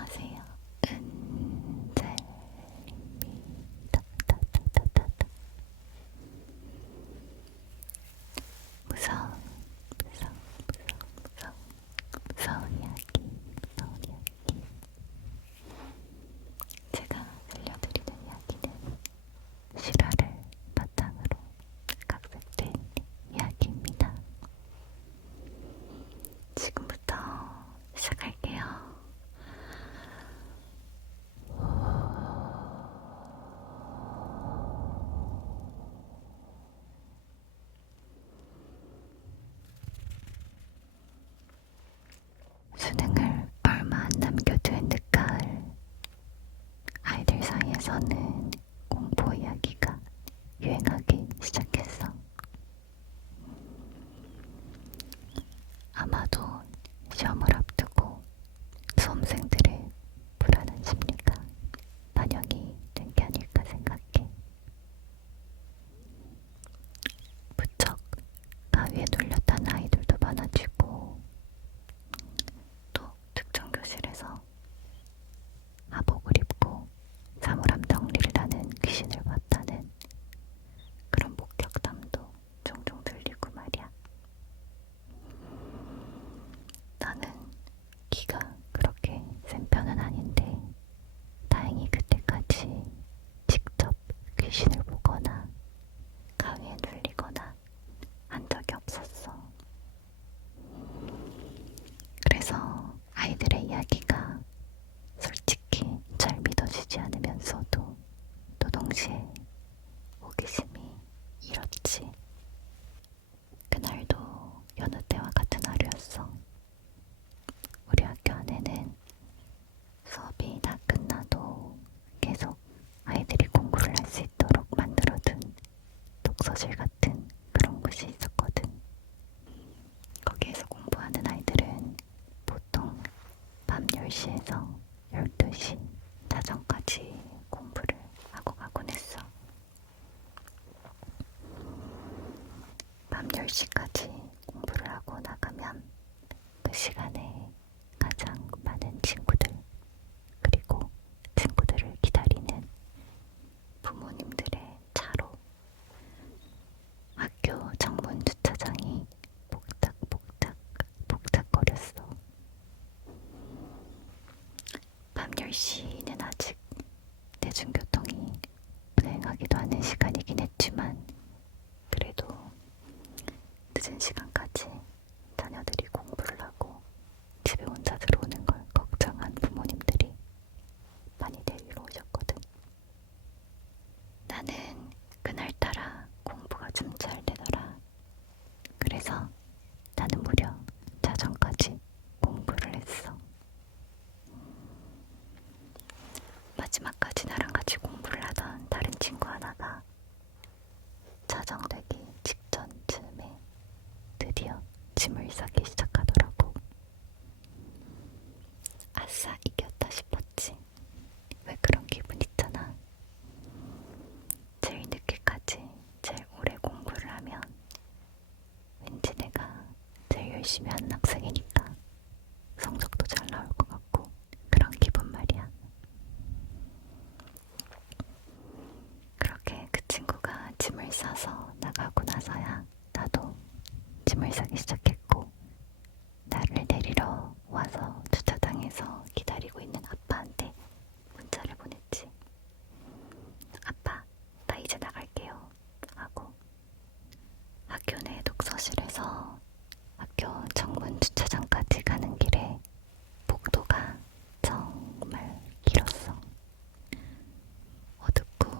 안녕하세요. 은젤입니다. 무서운, 무서운, 무서운, 무서운 이야기, 무서운 이야기. 제가 들려드리는 이야기는 실화를 바탕으로 각색된 이야기입니다. 지금부터 시작할게요. 수능을 얼마 안 남겨둔 늦가을, 아이들 사이에서는 공포 이야기가 유행하기 시작했어. 아마도 시험을 앞두고 수험생들의 불안한 심리가 반영이 된 게 아닐까 생각해. 부쩍 가위에 눌렸다는 아이들도 많아지고, 또 특정 교실에서 하복을 입고 사물함 정리를 하는 귀신을 봤다는 그런 목격담도 종종 들리고 말이야. 나는 기가 그렇게 센 편은 아닌데 다행히 그때까지 직접 귀신을 보거나 가위에 눌리거나 한 적이 없었어. 그래서 아이들의 이야기가 솔직히 잘 믿어지지 않으면서도 또 동시에 호기심이 일었지. 그날도 여느 때와 같은 하루였어. 우리 학교 안에는 수업이 다 끝나도 계속 아이들이 공부를 할 수 있도록 만들어둔 독서실 같은 그런 곳이 있었거든. 거기에서 공부하는 아이들은 보통 밤 10시에서 12시 자정까지 공부를 하고 가곤 했어. 밤 10시까지 공부를 하고 나가면 그 시간에 가장 많은 친구들, 그리고 친구들을 기다리는 부모님들의 차로 학교 정문 주차장이 복작복작 복작거렸어. 밤 10시는 아직 대중교통이 운행하기도 하는 시간이긴 했지만 그래도 늦은 시간까지 자녀들이 공부를 하고 집에 혼자 들어오는 걸 걱정한 부모님들이 많이 데리러 오셨거든. 나는 그날따라 공부가 좀 잘 되더라. 그래서 나는 무려 자정까지 공부를 했어. 마지막까지 나랑 같이 공부를 하던 다른 친구 하나가 자정되기 직전쯤에 드디어 짐을 싸기 시작하더라고. 아싸, 이겼다 싶었지. 왜 그런 기분 있잖아. 제일 늦게까지 제일 오래 공부를 하면 왠지 내가 제일 열심히 하는 학생이니까 성적도 잘 나올 것 같고 그런 기분 말이야. 그렇게 그 친구가 짐을 싸서 나가고 나서야 나도 짐을 싸기 시작했고, 나를 내리러 와서 주차장에서 기다리고 있는 아빠한테 문자를 보냈지. 아빠, 나 이제 나갈게요 하고 학교 내 독서실에서 학교 정문 주차장까지 가는 길에 복도가 정말 길었어. 어둡고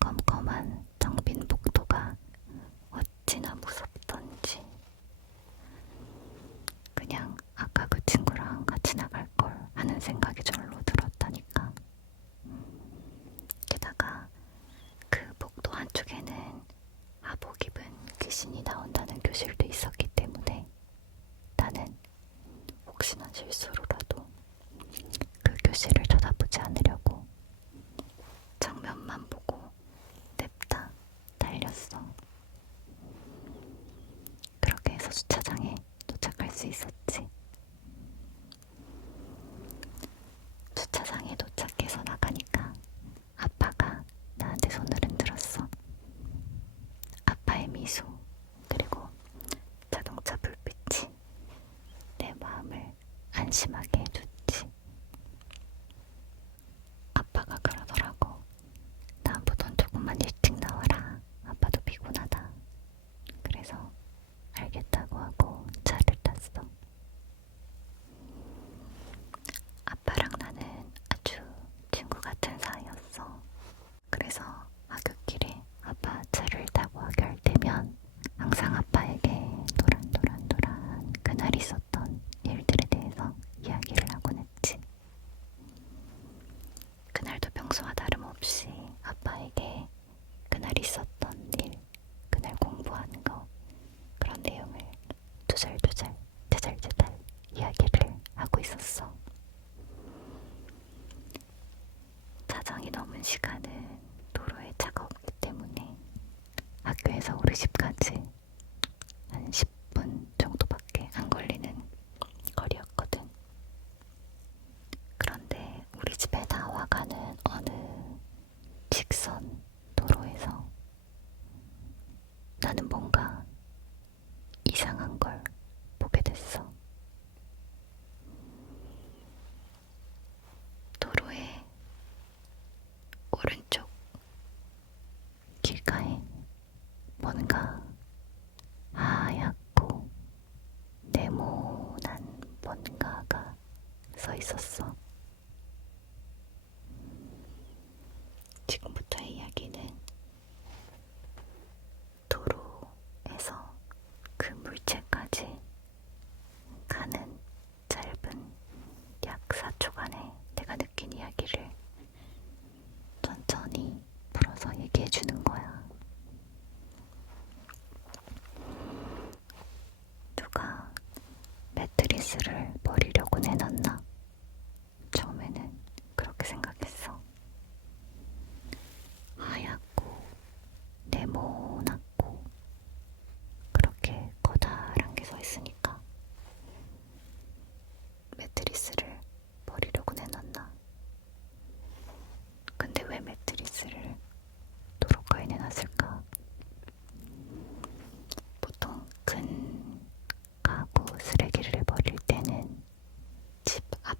컴컴한 정빈 복도가 어찌나 무섭던지. 그냥 아까 그 친구랑 같이 나갈 걸 하는 생각이 절로 들었다니까. 게다가 그 복도 한쪽에는 하복 입은 귀신이 나온다는 교실도 있었기 때문에 나는 혹시나 실수로라도 그 교실을 쳐다보지 않으려고 정면만 보고 냅다 달렸어. 그렇게 해서 주차장에 도착할 수 있었지. 미소, 그리고 자동차 불빛이 내 마음을 안심하게 해줬지. 아빠가 그러더라고. 다음부턴 조금만 일찍 나와라. 아빠도 피곤하다. 그래서 알겠다고 하고 차를 탔어. 아빠랑 나는 아주 친구 같은 사이였어. 그래서 학교길에 아빠 차를 타고 하교할 때면 항상 아빠에게 노란 그날 있었던 일들에 대해서 이야기를 하곤 했지. 그날도 평소와 다름없이 아빠에게 그날 있었던 일, 그날 공부하는 거, 그런 내용을 제잘제잘 이야기를 하고 있었어. 자정이 넘은 시간은 도로에 차가 없기 때문에 학교에서 우리 집까지 한 10분 정도밖에 안 걸리는 거리였거든. 그런데 우리 집에 나와가는 어느 직선 도로에서 나는 뭔가 이상한 걸 보게 됐어. 도로의 오른쪽 길가에 뭔가 하얗고 네모난 뭔가가 서 있었어. 지금부터의 이야기는 도로에서 그 물체까지 가는 짧은 약 4초간의 내가 느낀 이야기를 천천히 풀어서 얘기해주는 거야. 누가 매트리스를 버리려고 내놨나? 처음에는 그렇게 생각했어. 하얗고 네모났고 그렇게 커다란 게 서 있으니까 매트리스를 버리려고 내놨나? 근데 왜 매트리스를 도로가에 내놨을까? 보통 큰 가구 쓰레기를 버릴 때는 집 앞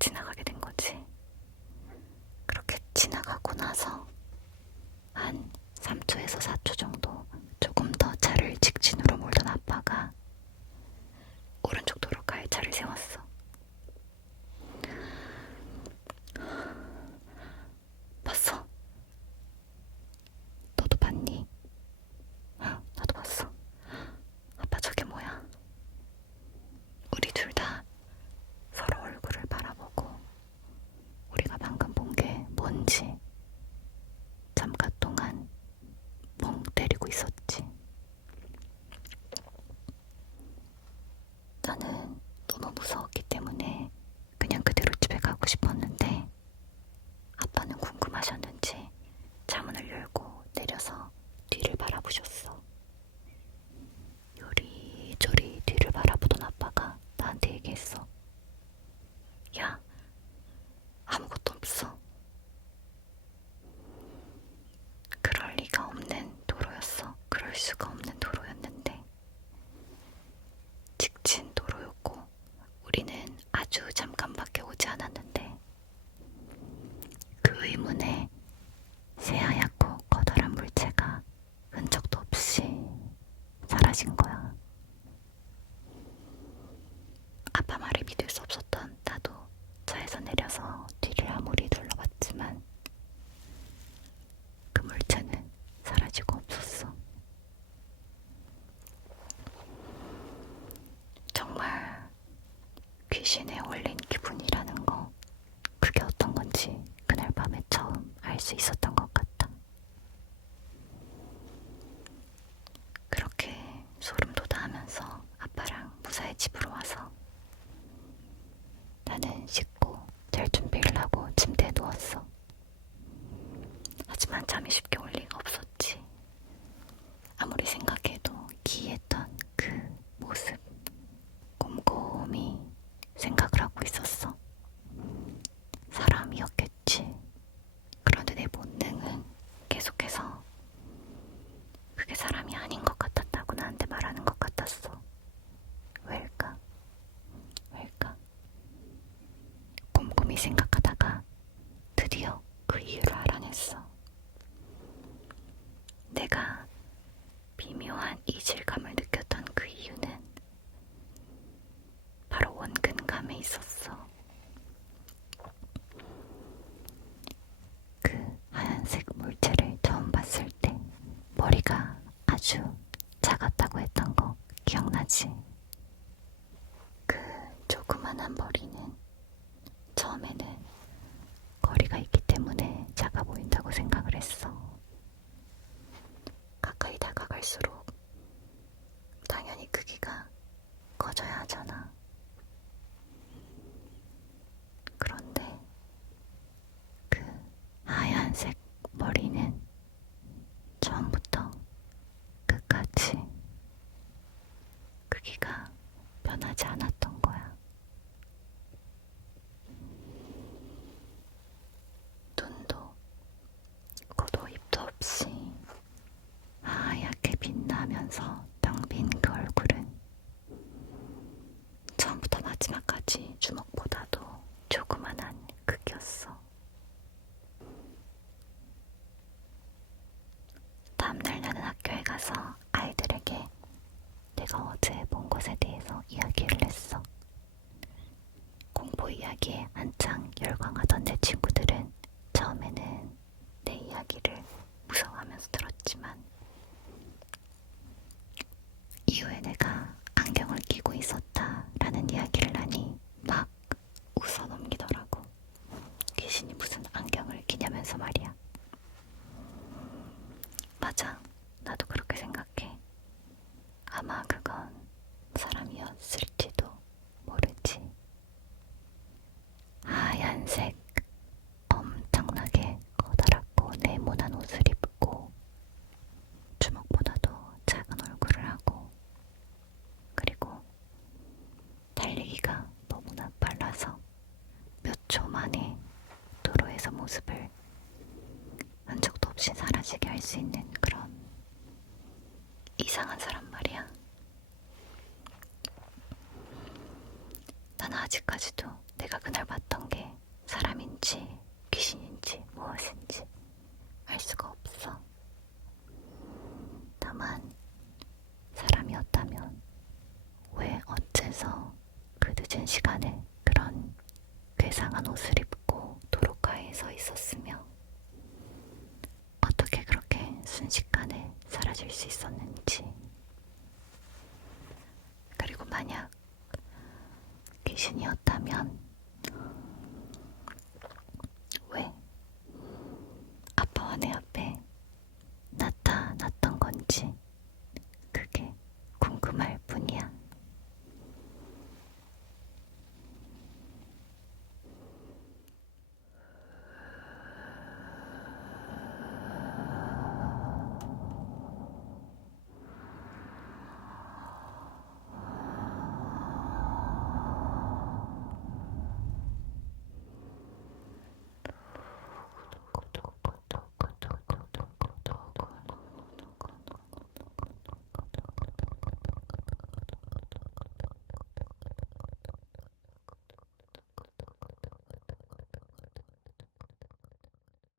지나가게 된 거지. 그렇게 지나가고 나서 한 3초에서 4초 정도 조금 더 차를 직진으로 몰던 아빠가 오른쪽 도로가에 차를 세웠어. 봤어? 너도 봤니? 나도 봤어. 아빠 저게 뭐야? 우리 둘 다 서로 얼굴을 바라보고 우리가 방금 본 게 뭔지 잠깐 동안 멍 때리고 있었지. 나는 너무 무서웠기 때문에 그냥 그대로 집에 가고 싶었는데 아빠는 궁금하셨는지 차문을 열고 내려서 뒤를 바라보셨어. 요리조리 뒤를 바라보던 아빠가 나한테 얘기했어. 야, 아무것도 없어. 그럴 리가 없는 도로였어. 그럴 수가 없는 도로였는데 직진 도로였고 우리는 아주 잠깐밖에 오지 않았는데 그 의문에 새하얗고 커다란 물체가 흔적도 없이 사라진 거야. 아빠 말을 믿을 수 없었던 나도 차에서 내려서 뒤를 아무리 둘러봤지만 그 물체는 사라지고 없었어. 정말 귀신에 홀린 기분이라는 거, 그게 어떤 건지 그날 밤에 처음 알 수 있었던 것 같다. 그렇게 소름 돋아하면서 아빠랑 무사히 집으로 와서 나는 씻고 잘 준비를 하고 침대에 누웠어. 하지만 잠이 쉽게 올 리가 없었지. 아무리 생각해도 기이했던 그 모습, 곰곰이 생각을 하고 있었어. 사람이었겠지. 그런데 내 본능은 계속해서 그게 사람이 아닌 것 같았다고 나한테 말하는 것 같았어. 왜일까? 왜일까? 곰곰이 생각하다가 드디어 그 이유를 알아냈어. 내가 미묘한 이질감을 느꼈던 그 이유는 바로 원근감에 있었어. 그 하얀색 물체를 처음 봤을 때 머리가 아주 작았다고 했던 거 기억나지? 그 조그만한 머리는 처음에는 거리가 있기 때문에 작아 보인다고 생각을 했어. 가까이 다가갈수록 당연히 크기가 커져야 하잖아. 그런데 그 하얀색 머리는 처음부터 끝까지 크기가 변하지 않았던 거야. 눈도 코도 입도 없이 하얗게 빛나면서 텅 빈 그 얼굴은 처음부터 마지막까지 주먹보다도 조그만한 크기였어. 다음날 나는 학교에 가서 아이들에게 내가 어제 본 것에 대해서 이야기를 했어. 공포 이야기에 한창 열광하던 내 친구들은 처음에는 내 이야기를 무서워하면서 들었지만 이후에 내가 안경을 끼고 있었다라는 이야기를 하니 막 웃어 넘기더라고. 귀신이 무슨 안경을 끼냐면서 말이야. 맞아, 나도 그렇게 생각해. 아마 그건 사람이었을지도 모르지. 하얀색 엄청나게 커다랗고 네모난 옷을 입고 주먹보다도 작은 얼굴을 하고 그리고 달리기가 너무나 빨라서 몇 초 만에 도로에서 모습을 흔적도 없이 사라지게 할 수 있는 그런 이상한 사람 말이야. 난 아직까지도 내가 그날 봤던 게 이상한 옷을 입고 도로가에 서 있었으며 어떻게 그렇게 순식간에 사라질 수 있었는지, 그리고 만약 귀신이었다면